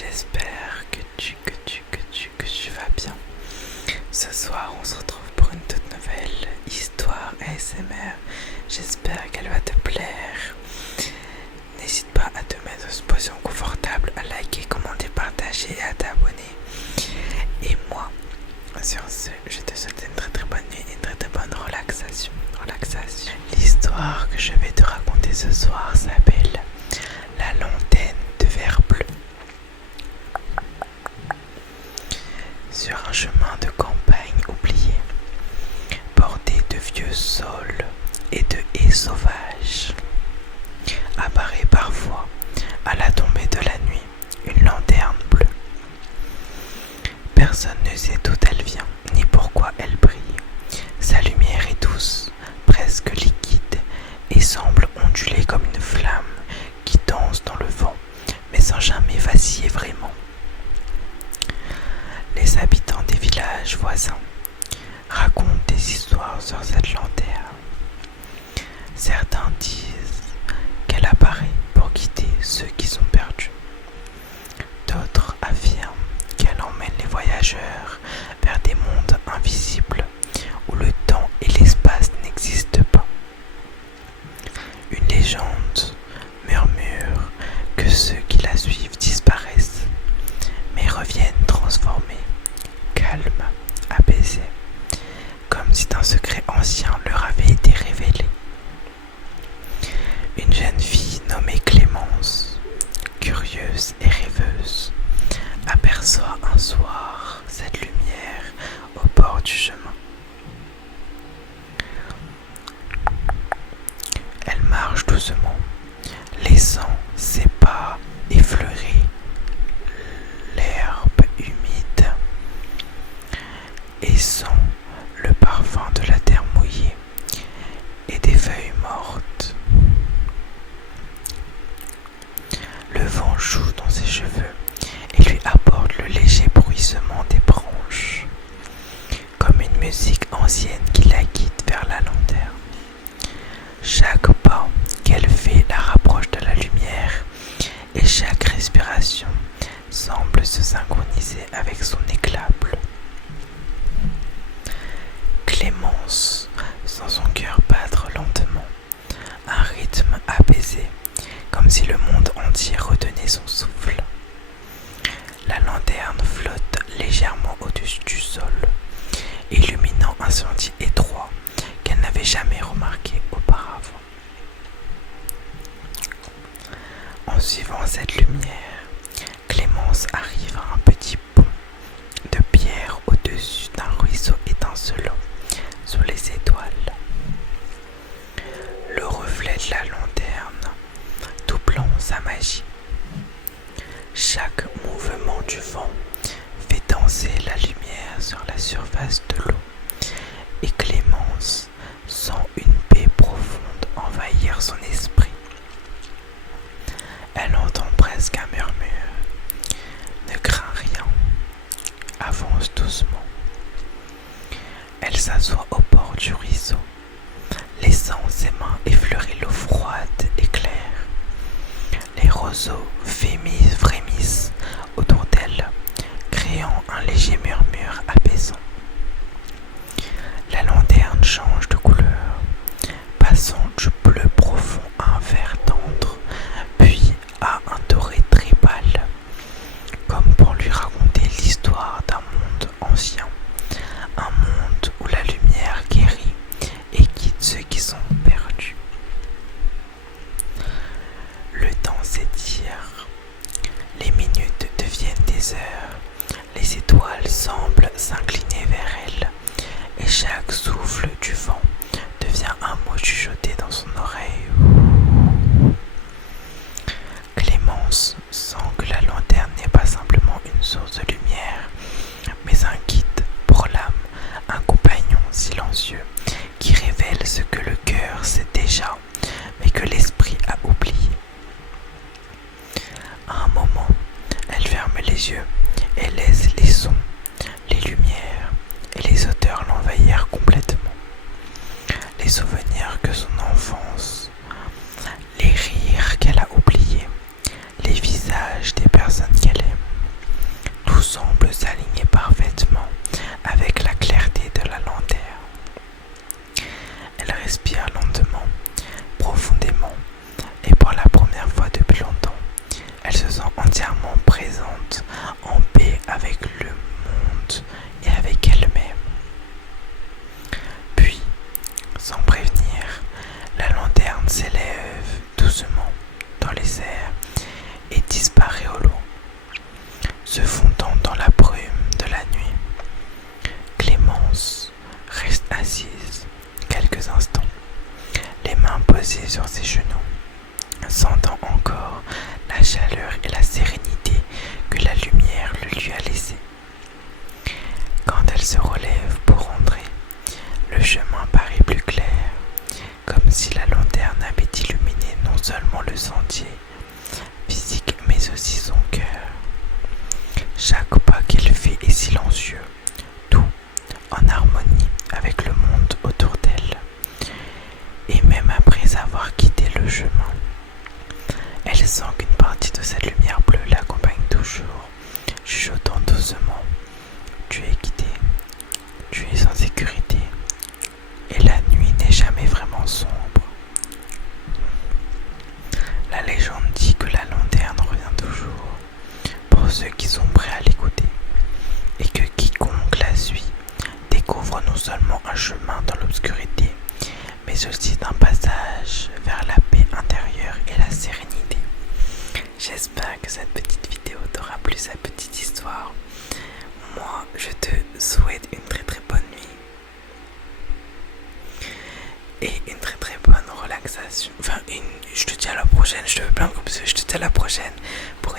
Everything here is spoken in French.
J'espère que tu vas bien. Ce soir, on se retrouve pour une toute nouvelle histoire ASMR. J'espère qu'elle va te plaire. N'hésite pas à te mettre dans une position confortable, à liker, commenter, partager et à t'abonner. Et moi, sur ce, je te souhaite une très bonne nuit et une très bonne relaxation. L'histoire que je vais te raconter ce soir s'appelle La Lanterne de verre bleu. Sur un chemin de campagne oublié, bordé de vieux saules et de haies sauvages, apparaît parfois, à la tombée de la nuit, une lanterne bleue. Personne ne sait d'où elle vient, ni pourquoi elle brille. Sa lumière est douce, presque liquide, et semble onduler comme une flamme qui danse dans le vent, mais sans jamais vaciller vraiment. Les habitants des villages voisins racontent des histoires sur cette lanterne. Certains disent qu'elle apparaît pour guider ceux qui sont perdus. D'autres affirment qu'elle emmène les voyageurs vers des mondes invisibles où le temps et l'espace n'existent pas. Une légende murmure que ceux qui la suivent disparaissent, mais reviennent transformés, calmes, apaisés, comme si un secret ancien leur avait été révélé. Une jeune fille nommée Clémence, curieuse et rêveuse, aperçoit un soir cette lumière au bord du chemin. Elle marche doucement, laissant ses pas effleurer l'herbe humide et sent le parfum de la terre mouillée et des feuilles mortes. Le vent joue dans ses cheveux et lui apporte le léger bruissement des branches, comme une musique ancienne qui la guide vers la lanterne. Chaque pas qu'elle fait la rapproche de la lumière et chaque respiration semble se synchroniser avec son éclat bleu. Clémence sent son cœur battre lentement, un rythme apaisé, comme si le monde entier retenait son souffle. La lanterne flotte légèrement au-dessus du sol, illuminant un sentier étroit qu'elle n'avait jamais remarqué auparavant. En suivant cette lumière, Clémence arrive à un petit pont de pierre au-dessus d'un ruisseau étincelant sous les étoiles. Le reflet de la lanterne doublant sa magie. Chaque mouvement du vent fait danser la lumière sur la surface de l'eau et Clémence sent une paix profonde envahir son esprit. Elle entend presque un murmure. Ne crains rien, avance doucement. Elle s'assoit au bord du ruisseau, laissant ses mains effleurer l'eau froide et claire. Les roseaux frémissent autour d'elle, créant un léger murmure apaisant. La lanterne change de couleur, passant du bleu profond à un vert tendre, puis à un doré très pâle, comme pour lui raconter l'histoire d'un monde ancien, un monde où la lumière guérit et guide ceux qui sont perdus. Le temps s'étire, les minutes deviennent des heures, les étoiles semblent s'incliner vers elle, et chaque souffle du vent devient un mot chuchoté dans son oreille. Clémence sent que la lanterne n'est pas simplement une source de lumière, mais un guide pour l'âme, un compagnon silencieux qui révèle ce que le cœur sait déjà, mais que l'esprit a oublié. À un moment, elle ferme les yeux et laisse les sons, les lumières et les odeurs l'envahir complètement. Les souvenirs que son enfance, les rires qu'elle a oubliés, les visages des personnes qu'elle aime. entièrement présente, en paix avec le monde et avec elle-même. Puis, sans prévenir, la lanterne s'élève doucement dans les airs et disparaît au loin, se fondant dans la brume de la nuit. Clémence reste assise quelques instants, les mains posées sur ses genoux, sentant encore la chaleur et la sérénité que la lumière le lui a laissée. Quand elle se relève pour rentrer, le chemin paraît plus clair, comme si la lanterne avait illuminé non seulement le sentier physique mais aussi son cœur. Chaque pas qu'elle fait est silencieux, tout en harmonie avec le monde autour d'elle. Et même après avoir quitté le chemin, elle sent qu'une partie de cette lumière bleue l'accompagne toujours, chuchotant doucement: tu es guidé, tu es en sécurité, et la nuit n'est jamais vraiment sombre. La légende dit que la lanterne revient toujours, pour ceux qui sont prêts à l'écouter, et que quiconque la suit découvre non seulement un chemin dans l'obscurité, mais aussi un passage vers la paix intérieure et la sérénité. J'espère que cette petite vidéo t'aura plu, cette petite histoire. Moi, je te souhaite une très très bonne nuit et une très très bonne relaxation. Je te dis à la prochaine, je te fais plein de gros bisous, je te dis à la prochaine pour